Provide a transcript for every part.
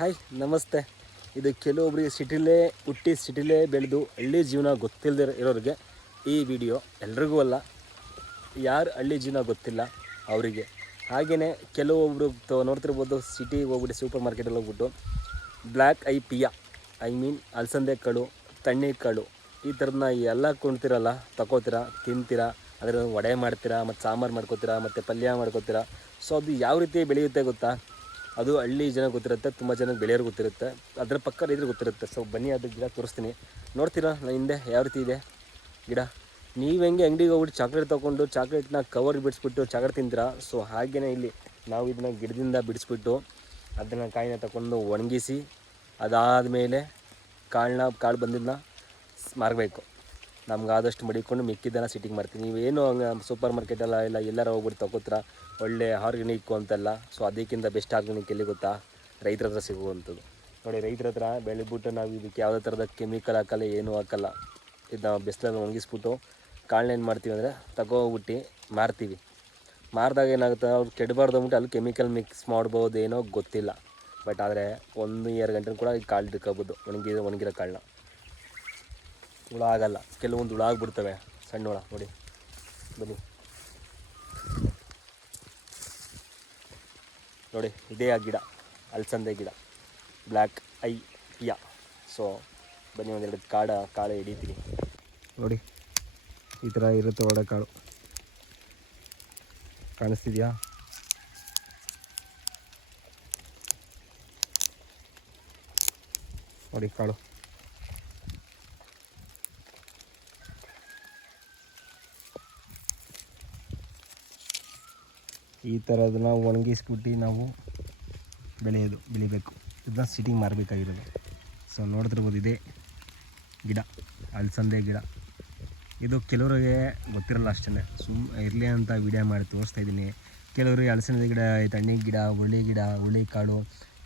Hi, ನಮಸ್ತೆ. ಇದು ಕೆಲವೊಬ್ಬರಿಗೆ ಸಿಟಿಲೇ ಹುಟ್ಟಿ ಸಿಟಿಲೇ ಬೆಳೆದು ಹಳ್ಳಿ ಜೀವನ ಗೊತ್ತಿಲ್ಲದೆ ಇರೋರಿಗೆ ಈ ವಿಡಿಯೋ ಎಲ್ರಿಗೂ ಅಲ್ಲ. ಯಾರು ಹಳ್ಳಿ ಜೀವನ ಗೊತ್ತಿಲ್ಲ ಅವರಿಗೆ. ಹಾಗೆಯೇ ಕೆಲವೊಬ್ಬರು ನೋಡ್ತಿರ್ಬೋದು ಸಿಟಿಗೆ ಹೋಗ್ಬಿಟ್ಟು ಸೂಪರ್ ಮಾರ್ಕೆಟಲ್ಲಿ ಹೋಗ್ಬಿಟ್ಟು ಬ್ಲ್ಯಾಕ್ ಐ ಪಿಯ ಐ ಮೀನ್ ಅಲಸಂದೆ ಕಾಳು, ತಣ್ಣೀರು ಕಾಳು, ಈ ಥರದನ್ನ ಎಲ್ಲ ಕೊಂಡ್ತಿರಲ್ಲ ತಗೋತೀರಾ ತಿಂತೀರಾ ಅದರ ವಡೆ ಮಾಡ್ತೀರಾ, ಮತ್ತು ಸಾಂಬಾರು ಮಾಡ್ಕೋತೀರಾ, ಮತ್ತು ಪಲ್ಯ ಮಾಡ್ಕೋತೀರಾ. ಸೊ ಅದು ಯಾವ ರೀತಿ ಬೆಳೆಯುತ್ತೆ ಗೊತ್ತಾ? ಅದು ಹಳ್ಳಿ ಜನ ಗೊತ್ತಿರುತ್ತೆ, ತುಂಬ ಜನಕ್ಕೆ ಬೆಳೆಯೋರು ಗೊತ್ತಿರುತ್ತೆ. ಅದರ ಪಕ್ಕ ರೈತರು ಗೊತ್ತಿರುತ್ತೆ. ಸೊ ಬನ್ನಿ ಅದು ಗಿಡ ತೋರಿಸ್ತೀನಿ. ನೋಡ್ತೀರಾ ನಾನು ಹಿಂದೆ ಯಾವ ರೀತಿ ಇದೆ? ಗಿಡ. ನೀವು ಹೆಂಗೆ ಅಂಗಡಿಗೆ ಹೋಗ್ಬಿಟ್ಟು ಚಾಕ್ಲೇಟ್ ತೊಗೊಂಡು ಚಾಕ್ಲೇಟ್ನ ಕವರ್ ಬಿಡಿಸ್ಬಿಟ್ಟು ಚಾಕ್ಲೇಟ್ ತಿಂತೀರಾ? ಸೊ ಹಾಗೆಯೇ ಇಲ್ಲಿ ನಾವು ಇದನ್ನು ಗಿಡದಿಂದ ಬಿಡಿಸ್ಬಿಟ್ಟು ಅದನ್ನು ಕಾಯಿನ ತಗೊಂಡು ಒಣಗಿಸಿ ಅದಾದ ಮೇಲೆ ಕಾಳನ್ನ, ಕಾಳು ಬಂದಿದ್ದನ್ನ ಮಾರಬೇಕು. ನಮ್ಗೆ ಆದಷ್ಟು ಮಡಿಕೊಂಡು ಮಿಕ್ಕಿದ್ದನ್ನು ಸಿಟ್ಟಿಂಗ್ ನೀವು ನೀವೇನು ಹಂಗೆ ಸೂಪರ್ ಮಾರ್ಕೆಟಲ್ಲ ಇಲ್ಲ ಎಲ್ಲರ ಹೋಗ್ಬಿಟ್ಟು ತಗೋತ್ರ? ಒಳ್ಳೆ ಆರ್ಗ್ಯಾನಿಕ್ ಅಂತೆಲ್ಲ. ಸೊ ಅದಕ್ಕಿಂತ ಬೆಸ್ಟ್ ಆರ್ಗ್ಯಾನಿಕ್ ಎಲ್ಲಿ ಗೊತ್ತಾ? ರೈತರ ಹತ್ರ ಸಿಗುವಂಥದ್ದು. ನೋಡಿ, ರೈತರ ಹತ್ರ ಬೆಳೆದ್ಬಿಟ್ಟು ನಾವು ಇದಕ್ಕೆ ಯಾವುದೇ ಥರದ ಕೆಮಿಕಲ್ ಹಾಕಲ್ಲ, ಏನೂ ಹಾಕಲ್ಲ. ಇದನ್ನ ಬಿಸಿಲಲ್ಲಿ ಒಣಗಿಸ್ಬಿಟ್ಟು ಕಾಳನ್ನ ಏನು ಮಾಡ್ತೀವಿ ಅಂದರೆ ತಗೋಬಿಟ್ಟು ಮಾರ್ತೀವಿ. ಮಾರಿದಾಗ ಏನಾಗುತ್ತೆ, ಅವ್ರು ಕೆಡಬಾರ್ದು ಅಂದ್ಬಿಟ್ಟು ಅಲ್ಲಿ ಕೆಮಿಕಲ್ ಮಿಕ್ಸ್ ಮಾಡ್ಬೋದೇನೋ ಗೊತ್ತಿಲ್ಲ. ಬಟ್ ಆದರೆ ಒಂದು ಎರಡು ಗಂಟೆ ಕೂಡ ಕಾಳು ಇಟ್ಕೋಬೋದು ಒಣಗಿದ ಒಣಗಿರೋ ಕಾಳನ್ನ ಹುಳ ಆಗಲ್ಲ ಕೆಲವೊಂದು ಹುಳ ಆಗಿಬಿಡ್ತವೆ ಸಣ್ಣ ಹುಳ, ನೋಡಿ. ಬನ್ನಿ. ನೋಡಿ, ಇದೇ ಆ ಗಿಡ. ಅಲಸಂದೆ ಗಿಡ. Black I, yeah. ಸೊ ಬನ್ನಿ ಒಂದೆರಡು ಕಾಡ, ಕಾಳು ಹಿಡಿತೀನಿ. ನೋಡಿ, ಈ ಥರ ಇರುತ್ತೆ ಒಳ್ಳೆ ಕಾಳು ಕಾಣಿಸ್ತಿದ್ಯಾ? ನೋಡಿ, ಕಾಳು. ಈ ಥರದನ್ನ ಒಣಗಿಸ್ಬಿಟ್ಟು ನಾವು ಬೆಳೆಯೋದು, ಬೆಳಿಬೇಕು. ಇದನ್ನ ಸಿಟಿಂಗ್ ಮಾರಬೇಕಾಗಿರೋದು. ಸೊ ನೋಡ್ತಿರ್ಬೋದು ಇದೇ ಗಿಡ, ಅಲ್ಸಂದೆ ಗಿಡ. ಇದು ಕೆಲವರಿಗೆ ಗೊತ್ತಿರಲ್ಲ ಅಷ್ಟೇ ಸುಮ್ ಇರಲಿ ಅಂತ ವಿಡಿಯೋ ಮಾಡಿ ತೋರಿಸ್ತಾ ಇದ್ದೀನಿ. ಕೆಲವರಿಗೆ ಅಲಸಂದೆ ಗಿಡ ತಣ್ಣಿ ಗಿಡ ಹುಳಿ ಗಿಡ ಹುಳಿ ಕಾಳು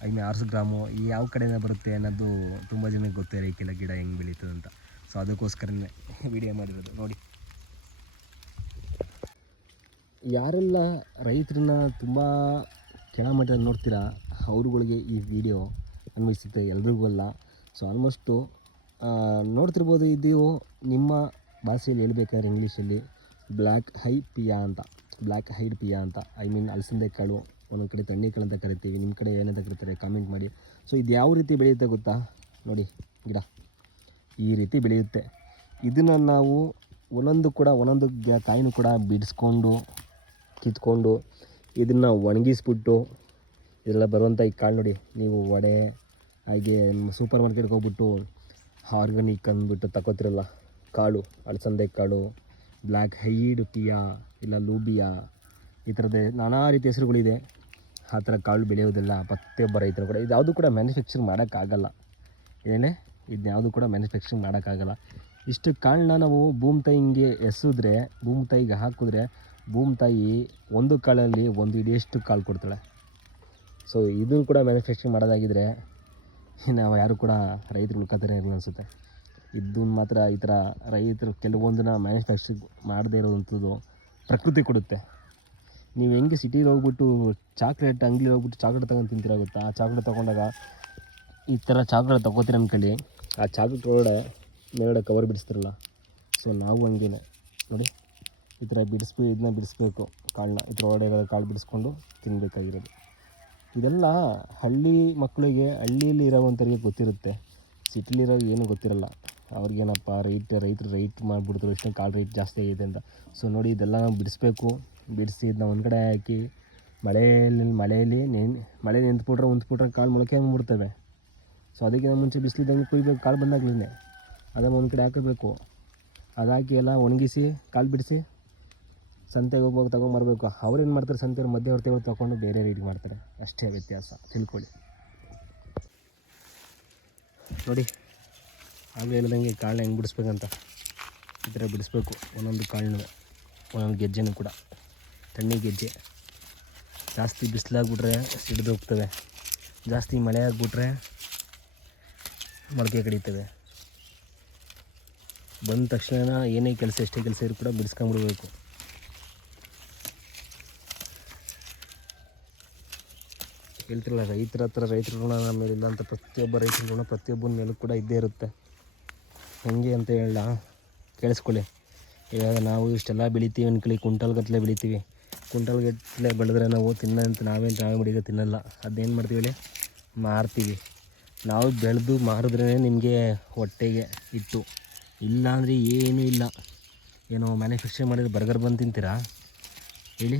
ಐಮೆ ಆರ್ಸು ಗ್ರಾಮು ಈ ಯಾವ ಕಡೆಯಿಂದ ಬರುತ್ತೆ ಅನ್ನೋದು ತುಂಬ ಜನಕ್ಕೆ ಗೊತ್ತಿರಕ್ಕಿಲ್ಲ ಗಿಡ ಹೆಂಗೆ ಬೆಳೀತದೆ ಅಂತ ಸೊ ಅದಕ್ಕೋಸ್ಕರನೇ ವಿಡಿಯೋ ಮಾಡಿರೋದು. ನೋಡಿ. ಯಾರೆಲ್ಲ ರೈತರನ್ನ ತುಂಬ ಕೆಳಮಟ್ಟದಲ್ಲಿ ನೋಡ್ತೀರಾ, ಅವ್ರುಗಳಿಗೆ ಈ ವಿಡಿಯೋ ಅನ್ವಯಿಸುತ್ತೆ ಎಲ್ರಿಗೂ ಅಲ್ಲ. ಸೊ ಆಲ್ಮೋಸ್ಟು ನೋಡ್ತಿರ್ಬೋದು ಇದು ನಿಮ್ಮ ಭಾಷೆಯಲ್ಲಿ ಹೇಳ್ಬೇಕಾದ್ರೆ ಇಂಗ್ಲೀಷಲ್ಲಿ ಬ್ಲ್ಯಾಕ್ ಹೈ ಪಿಯಾ ಅಂತ. ಬ್ಲ್ಯಾಕ್ ಹೈಡ್ ಪಿಯಾ ಅಂತ. ಐ ಮೀನ್ ಅಲಸಂದೆ ಕಾಳು, ಒಂದೊಂದು ಕಡೆ ತಣ್ಣಿ ಕಾಳು ಅಂತ ಕರಿತೀವಿ. ನಿಮ್ಮ ಕಡೆ ಏನಂತ ಕರಿತಾರೆ ಕಾಮೆಂಟ್ ಮಾಡಿ. ಸೊ ಇದು ಯಾವ ರೀತಿ ಬೆಳೆಯುತ್ತೆ ಗೊತ್ತಾ? ನೋಡಿ, ಗಿಡ. ಈ ರೀತಿ ಬೆಳೆಯುತ್ತೆ. ಇದನ್ನು ನಾವು ಒಂದೊಂದು ಕೂಡ ಒಂದೊಂದು ಕಾಯಿನೂ ಕೂಡ ಬಿಡಿಸ್ಕೊಂಡು ಕಿತ್ಕೊಂಡು ಇದನ್ನು ಒಣಗಿಸ್ಬಿಟ್ಟು ಇದೆಲ್ಲ ಬರುವಂಥ ಈ ಕಾಳು ನೋಡಿ. ನೀವು ವಡೆ, ಹಾಗೆ ಸೂಪರ್ ಮಾರ್ಕೆಟ್ಗೆ ಹೋಗ್ಬಿಟ್ಟು ಆರ್ಗಾನಿಕ್ ಅಂದ್ಬಿಟ್ಟು ತಗೋತಿರಲ್ಲ ಕಾಳು ಅಳಸಂದೆ ಕಾಳು ಬ್ಲ್ಯಾಕ್ ಹೈಡ್ ಪಿಯಾ ಇಲ್ಲ ಲೂಬಿಯಾ, ಈ ಥರದ ನಾನಾ ರೀತಿ ಹೆಸರುಗಳಿದೆ. ಆ ಥರ ಕಾಳು ಬೆಳೆಯೋದಿಲ್ಲ ಪ್ರತಿಯೊಬ್ಬ ರೈತರು ಕೂಡ ಇದು ಯಾವುದು ಕೂಡ ಮ್ಯಾನುಫ್ಯಾಕ್ಚರ್ ಮಾಡೋಕ್ಕಾಗಲ್ಲ. ಏನೇ, ಇದ್ಯಾವುದು ಕೂಡ ಮ್ಯಾನುಫ್ಯಾಕ್ಚರಿಂಗ್ ಮಾಡೋಕ್ಕಾಗಲ್ಲ. ಇಷ್ಟು ಕಾಳನ್ನ ನಾವು ಭೂಮಿ ತಾಯಿಗೆ ಎಸೆದ್ರೆ, ಭೂಮಿ ತೈಗೆ ಹಾಕಿದ್ರೆ ಭೂಮಿ ತಾಯಿ ಒಂದು ಕಾಳಲ್ಲಿ ಒಂದು ಇಡಿಯಷ್ಟು ಕಾಳು ಕೊಡ್ತಾಳೆ. ಸೊ ಇದನ್ನು ಕೂಡ ಮ್ಯಾನುಫ್ಯಾಕ್ಚರಿಂಗ್ ಮಾಡೋದಾಗಿದ್ರೆ ನಾವು ಯಾರು ಕೂಡ ರೈತರು ಉಳ್ಕೊತಾರೆ ಇರಲ್ಲ ಅನಿಸುತ್ತೆ. ಇದನ್ನು ಮಾತ್ರ ಈ ಥರ ರೈತರು ಕೆಲವೊಂದನ್ನ ಮ್ಯಾನುಫ್ಯಾಕ್ಚರಿಂಗ್ ಮಾಡದೇ ಇರೋವಂಥದ್ದು ಪ್ರಕೃತಿ ಕೊಡುತ್ತೆ. ನೀವು ಹೆಂಗೆ ಸಿಟಿಲಿ ಹೋಗ್ಬಿಟ್ಟು ಚಾಕ್ಲೇಟ್ ಅಂಗಡಿ ಹೋಗ್ಬಿಟ್ಟು ಚಾಕ್ಲೇಟ್ ತೊಗೊಂಡು ತಿಂತೀರ ಗೊತ್ತಾ? ಆ ಚಾಕ್ಲೇಟ್ ತೊಗೊಂಡಾಗ ಈ ಥರ ಚಾಕ್ಲೇಟ್ ತೊಗೋತೀರ ಅಂದ್ಕೊಳ್ಳಿ ಆ ಚಾಕ್ಲೇಟ್ ಒಳಗಡೆ ಮೇಲ್ಗಡೆ ಕವರ್ ಬಿಡಿಸ್ತಿರಲ್ಲ. ಸೊ ನಾವು ಹಂಗೇನೆ. ನೋಡಿ. ಈ ಥರ ಬಿಡಿಸ್ಬಿ, ಇದನ್ನ ಬಿಡಿಸ್ಬೇಕು. ಕಾಳನ್ನ ಇದ್ರೊಳಗಡೆ ಇರೋ ಕಾಳು ಬಿಡಿಸ್ಕೊಂಡು ತಿನ್ನಬೇಕಾಗಿರೋದು ಇದೆಲ್ಲ ಹಳ್ಳಿ ಮಕ್ಕಳಿಗೆ ಹಳ್ಳಿಯಲ್ಲಿ ಇರೋವಂಥವ್ರಿಗೆ ಗೊತ್ತಿರುತ್ತೆ. ಸಿಟಿಲಿರೋ ಏನೂ ಗೊತ್ತಿರಲ್ಲ. ಅವ್ರಿಗೇನಪ್ಪ ರೈಟ್ ರೈತರು ರೈಟ್ ಮಾಡಿಬಿಡ್ತಾರೆ ಇಷ್ಟು ಕಾಳು ರೇಟ್ ಜಾಸ್ತಿ ಆಗಿದೆ ಅಂತ. ಸೊ ನೋಡಿ, ಇದೆಲ್ಲ ನಾವು ಬಿಡಿಸ್ಬೇಕು. ಬಿಡಿಸಿ ಇದನ್ನ ಒಂದು ಕಡೆ ಹಾಕಿ, ಮಳೆಯಲ್ಲಿ ಮಳೆಯಲ್ಲಿ ನೆನ್, ಮಳೆ ನಿಂತ್ಬಿಟ್ರೆ ಉಂತ್ಬಿಟ್ರೆ ಕಾಳು ಮೊಳಕೆ ಬಂದ್ಬಿಡ್ತವೆ ಸೊ ಅದಕ್ಕಿಂತ ಮುಂಚೆ ಬಿಸಿಲಿದ್ದಂಗೆ ಕುಯ್ಬೇಕು, ಕಾಳು ಬಂದಾಗಲೇ ಅದನ್ನು ಒಂದು ಕಡೆ ಹಾಕಬೇಕು. ಅದಾಕಿ ಎಲ್ಲ ಒಣಗಿಸಿ, ಕಾಳು ಬಿಡಿಸಿ ಸಂತೆಗೆ ಹೋಗುವಾಗ ತೊಗೊಂಬರ್ಬೇಕು ಅವ್ರೇನು ಮಾಡ್ತಾರೆ? ಸಂತೆಯವ್ರು ಮಧ್ಯವರ್ತಿಗಳು ತೊಗೊಂಡು ಬೇರೆ ರೇಟಿಗೆ ಮಾಡ್ತಾರೆ. ಅಷ್ಟೇ ವ್ಯತ್ಯಾಸ. ತಿಳ್ಕೊಳ್ಳಿ. ನೋಡಿ, ಆಗಲೇ ಇಲ್ಲದಂಗೆ ಕಾಳನ್ನ ಹೆಂಗೆ ಬಿಡಿಸ್ಬೇಕಂತ. ಈ ಥರ ಬಿಡಿಸ್ಬೇಕು. ಒಂದೊಂದು ಕಾಳನ್ನ ಒಂದೊಂದು ಗೆಜ್ಜೆನೂ ಕೂಡ. ತಣ್ಣಿ ಗೆಜ್ಜೆ. ಜಾಸ್ತಿ ಬಿಸಿಲಾಗ್ಬಿಟ್ರೆ ಸಿಡಿದು ಹೋಗ್ತವೆ. ಜಾಸ್ತಿ ಮಳೆ ಆಗಿಬಿಟ್ರೆ ಮೊಳಕೆ ಕಡಿತವೆ. ಬಂದ ತಕ್ಷಣ ಏನೇ ಕೆಲಸ ಎಷ್ಟೇ ಕೆಲಸ ಇದ್ರು ಕೂಡ ಬಿಡಿಸ್ಕೊಂಬಿಡ್ಬೇಕು. ಹೇಳ್ತಿರಲ್ಲ, ರೈತರ ಹತ್ರ ರೈತರ ಋಣ ನಮ್ಮ ಮೇಲೆ ಇಲ್ಲ ಅಂತ ಪ್ರತಿಯೊಬ್ಬ ರೈತರ ಋಣ ಪ್ರತಿಯೊಬ್ಬನ ಮೇಲೂ ಕೂಡ ಇದ್ದೇ ಇರುತ್ತೆ. ಹೆಂಗೆ ಅಂತ ಹೇಳ ಕೇಳಿಸ್ಕೊಳ್ಳಿ. ಇವಾಗ ನಾವು ಇಷ್ಟೆಲ್ಲ ಬೆಳಿತೀವಿ ಅನ್ಕೊಳ್ಳಿ, ಕುಂಟಲ್ ಗಟ್ಟಲೆ ಬೆಳಿತೀವಿ. ಕುಂಟಲ್ ಗಟ್ಟಲೆ ಬೆಳೆದ್ರೆ ನಾವು ತಿನ್ನ ಅಂತ ನಾವೇ ಮಡಿಗೆ ತಿನ್ನಲ್ಲ. ಅದೇನು ಮಾಡ್ತೀವಿ ಹೇಳಿ? ಮಾರ್ತೀವಿ. ನಾವು ಬೆಳೆದು ಮಾರಿದ್ರೇ ನಿಮಗೆ ಹೊಟ್ಟೆಗೆ ಇಟ್ಟು ಇಲ್ಲ ಅಂದರೆ ಏನೂ ಇಲ್ಲ. ಏನೋ ಮ್ಯಾನುಫ್ಯಾಕ್ಚರ್ ಮಾಡಿದ್ರೆ ಬರ್ಗರ್ ಬಂದು ತಿಂತೀರಾ? ಹೇಳಿ.